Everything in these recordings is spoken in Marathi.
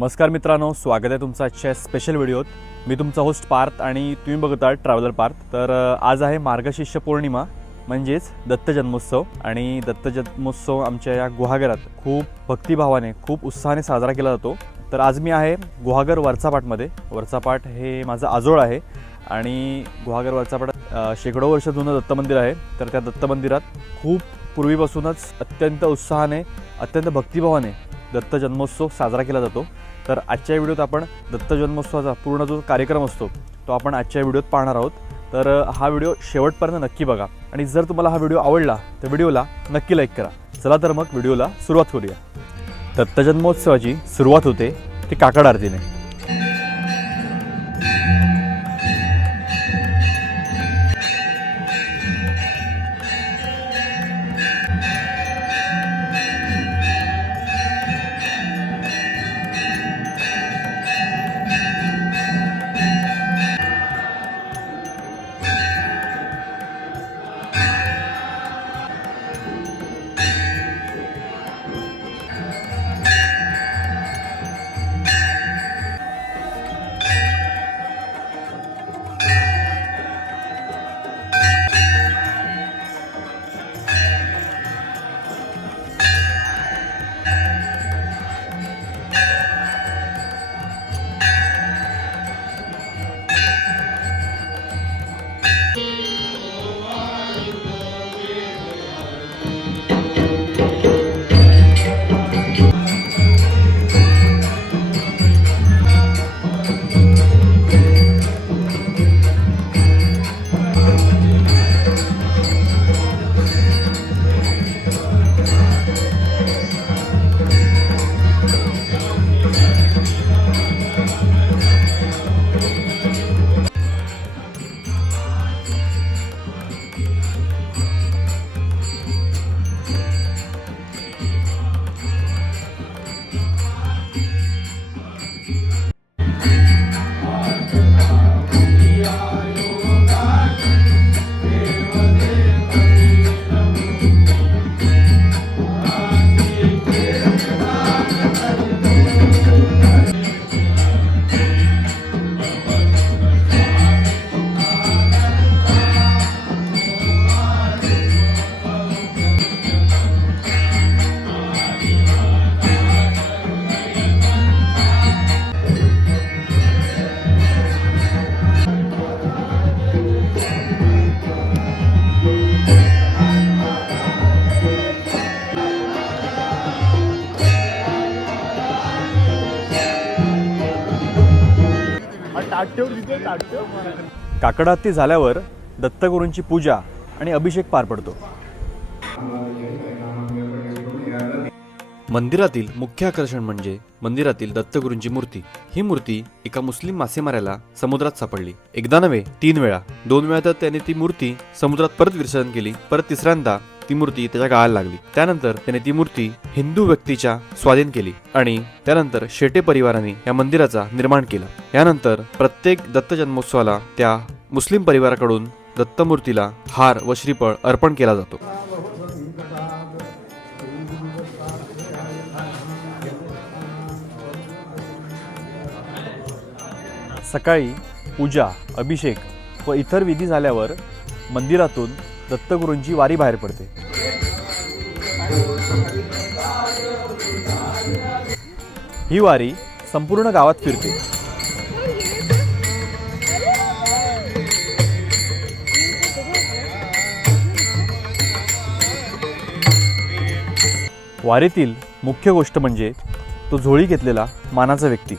नमस्कार मित्रांनो, स्वागत आहे तुमचं आजच्या स्पेशल व्हिडिओत। मी तुमचा होस्ट पार्थ आणि तुम्ही बघत आहात ट्रॅव्हलर पार्थ। तर आज आहे मार्गशीर्ष पौर्णिमा म्हणजेच दत्त जन्मोत्सव आणि दत्त जन्मोत्सव आमच्या या गुहागरात खूप भक्तिभावाने खूप उत्साहाने साजरा केला जातो। तर आज मी आहे गुहागर वरचापाटमध्ये। वरचापाट हे माझं आजोळ आहे आणि गुहागर वरचापाटात शेकडो वर्ष जुनं दत्त मंदिर आहे। तर त्या दत्त मंदिरात खूप पूर्वीपासूनच अत्यंत उत्साहाने अत्यंत भक्तिभावाने दत्त जन्मोत्सव साजरा केला जातो। तर आजच्या व्हिडिओत आपण दत्त जन्मोत्सवाचा पूर्ण जो कार्यक्रम असतो तो आपण आजच्या व्हिडिओत पाहणार आहोत। तर हा व्हिडिओ शेवटपर्यंत नक्की बघा आणि जर तुम्हाला हा व्हिडिओ आवडला तर व्हिडिओला नक्की लाईक करा। चला तर मग व्हिडिओला सुरुवात करूया। दत्त जन्मोत्सवाची सुरुवात होते ती काकड आरतीने। काकड आरती झाल्यावर दत्तगुरूंची पूजा आणि अभिषेक पार पडतो। मंदिरातील मुख्य आकर्षण म्हणजे मंदिरातील दत्तगुरूंची मूर्ती। ही मूर्ती एका मुस्लिम मासेमाऱ्याला समुद्रात सापडली। एकदा नव्हे 3 वेळा। 2 वेळा तर त्याने ती मूर्ती समुद्रात परत विसर्जन केली, परत तिसऱ्यांदा ती मूर्ती त्याच्या गाळाला लागली। त्यानंतर त्याने ती मूर्ती हिंदू व्यक्तीच्या स्वाधीन केली आणि त्यानंतर शेटे परिवाराने या मंदिराचा निर्माण केला। यानंतर प्रत्येक दत्त जन्मोत्सवाला त्या मुस्लिम परिवाराकडून दत्तमूर्तीला हार व श्रीफळ अर्पण केला जातो। सकाळी पूजा, अभिषेक व इतर विधी झाल्यावर मंदिरातून दत्तगुरूंची वारी बाहेर पडते। ही वारी संपूर्ण गावात फिरते। वारीतील मुख्य गोष्ट म्हणजे तो झोळी घेतलेला मानाचा व्यक्ती,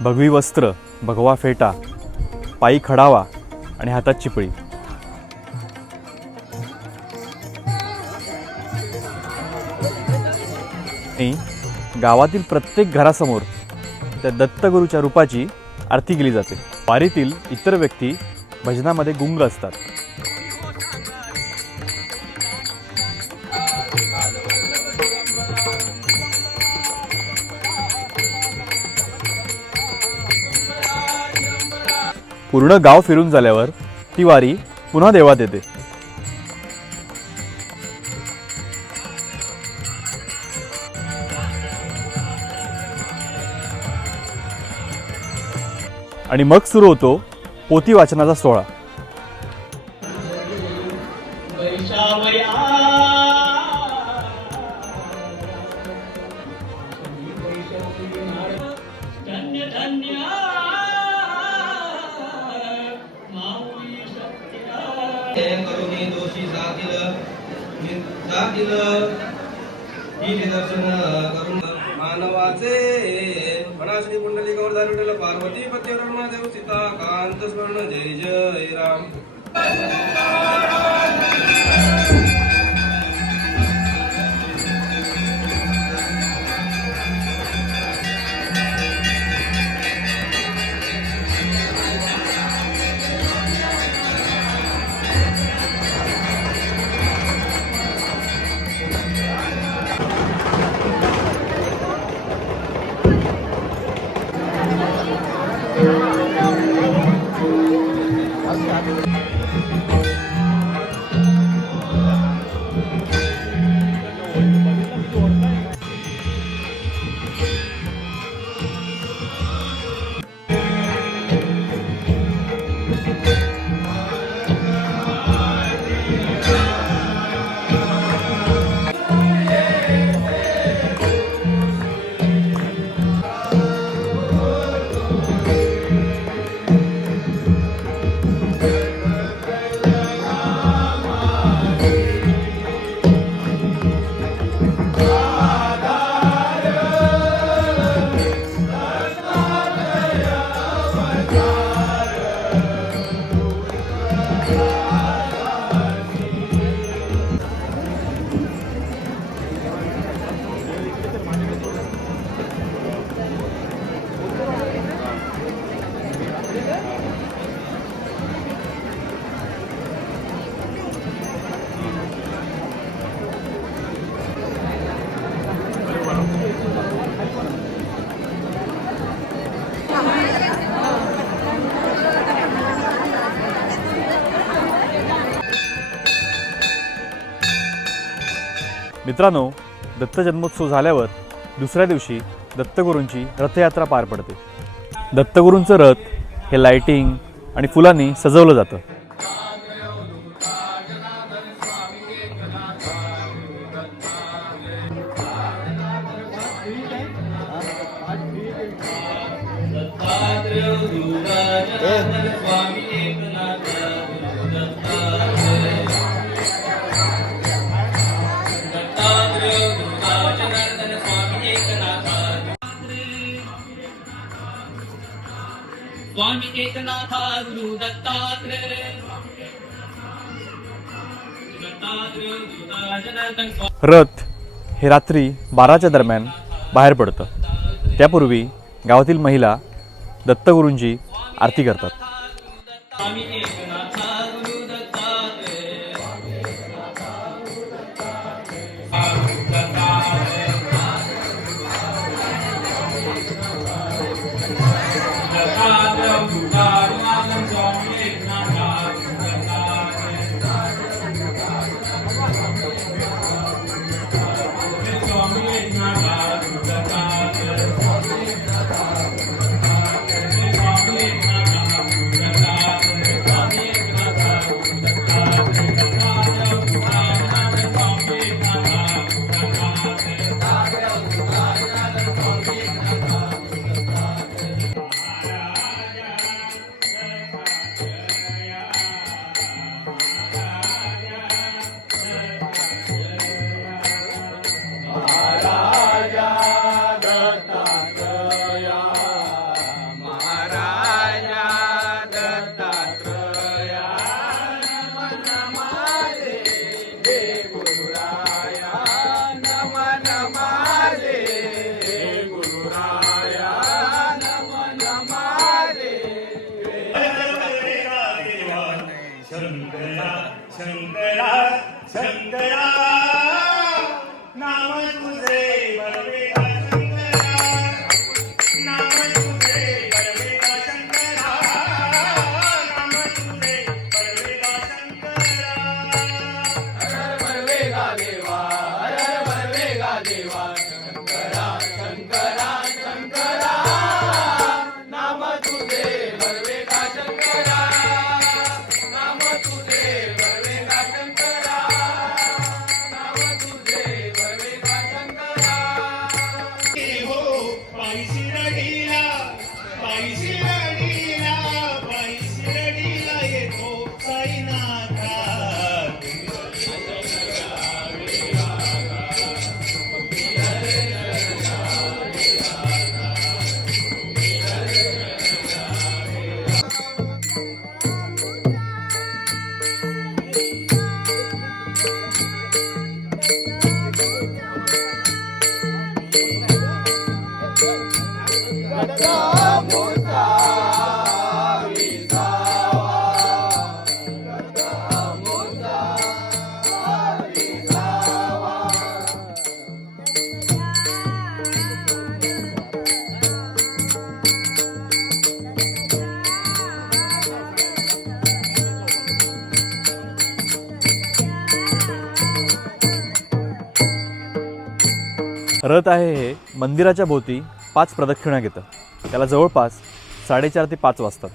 भगवी वस्त्र, भगवा फेटा, पायी खडावा आणि हातात चिपळी। गावातील प्रत्येक घरासमोर त्या दत्तगुरूच्या रूपाची आरती केली जाते। वारीतील इतर व्यक्ती भजनामध्ये गुंग असतात। पूर्ण गाव फिरून झाल्यावर ती वारी पुन्हा देवात येते। आणि मग सुरू होतो पोथी वाचनाचा सोहळा. दोषी जातील ही निदर्शन करून मानवाचे मनाश्री कुंडली गौरधार विठ्ठल पार्वती पती देव सीता कांत स्वर्ण जय जय राम. मित्रांनो, दत्त जन्मोत्सव झाल्यावर दुसऱ्या दिवशी दत्तगुरूंची रथयात्रा पार पडते. दत्तगुरूंचं रथ हे लाइटिंग आणि फुलांनी सजवलं जातं. स्वामी एकनाथा गुरु दत्तात्रेय रथ हे रात्री 12च्या दरम्यान बाहेर पडतं. त्यापूर्वी गावातील महिला दत्तगुरूंची आरती करतात. स्वामी एकनाथा गुरु दत्तात्रेय शंकरा शंकरा नाम तुझे बलवेगा शंकरा नाम तुझे बलवेगा शंकरा नाम तुझे बलवेगा शंकरा हर बलवेगा देवा हर बलवेगा देवा शंकरा शंकरा शंकरा नाम तुझे रथ आहे हे मंदिराच्या भोवती 5 प्रदक्षिणा घेतं. त्याला जवळपास 4:30 ते 5 वाजतात.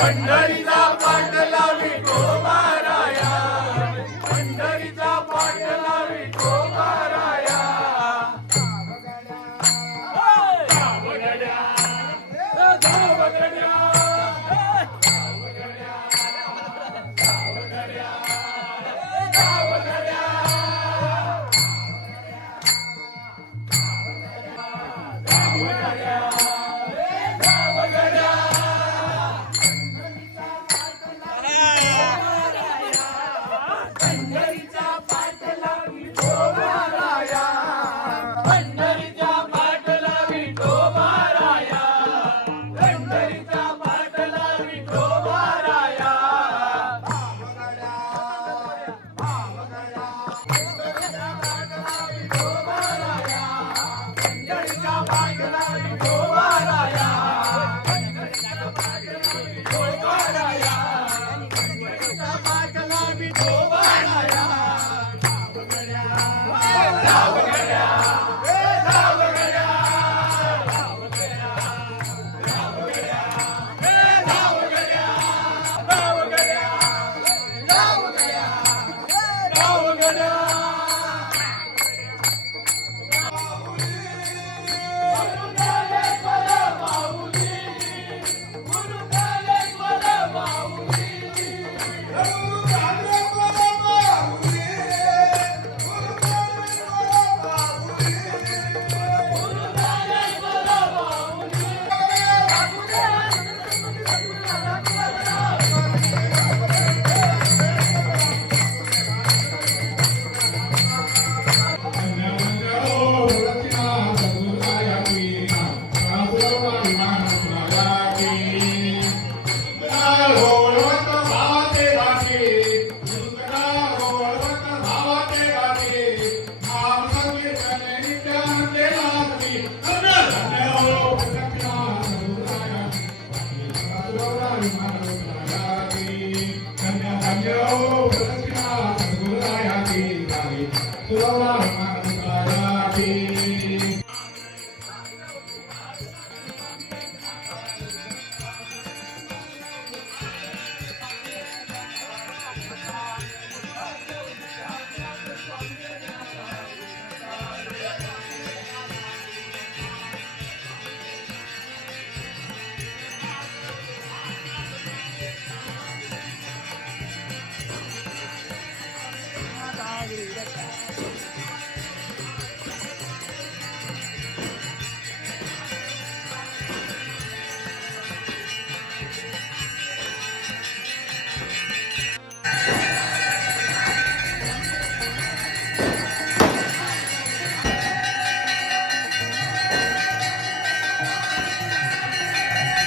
पंढरीचा पाटला विठोबाराया, पंढरीचा पाटला विठोबाराया.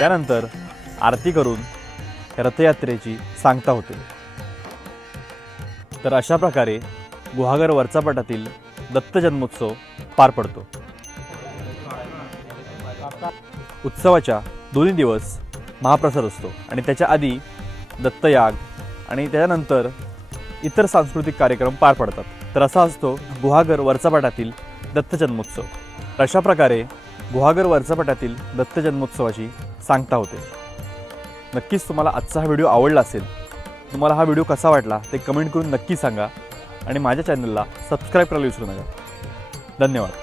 त्यानंतर आरती करून रथयात्रेची सांगता होते. तर अशा प्रकारे गुहागर वरचापाटातील दत्त जन्मोत्सव पार पडतो. उत्सवाच्या दोन्ही दिवस महाप्रसाद असतो आणि त्याच्या आधी दत्तयाग आणि त्याच्यानंतर इतर सांस्कृतिक कार्यक्रम पार पडतात. तर असा असतो गुहागर वरचापाटातील दत्त जन्मोत्सव. अशा प्रकारे गुहागर वरचापाटातील दत्त जन्मोत्सवाची सांगता होते. नक्कीच तुम्हाला आजचा हा व्हिडिओ आवडला असेल. तुम्हाला हा व्हिडिओ कसा वाटला ते कमेंट करून नक्की सांगा आणि माझ्या चॅनलला सबस्क्राईब करायला विसरू नका. धन्यवाद.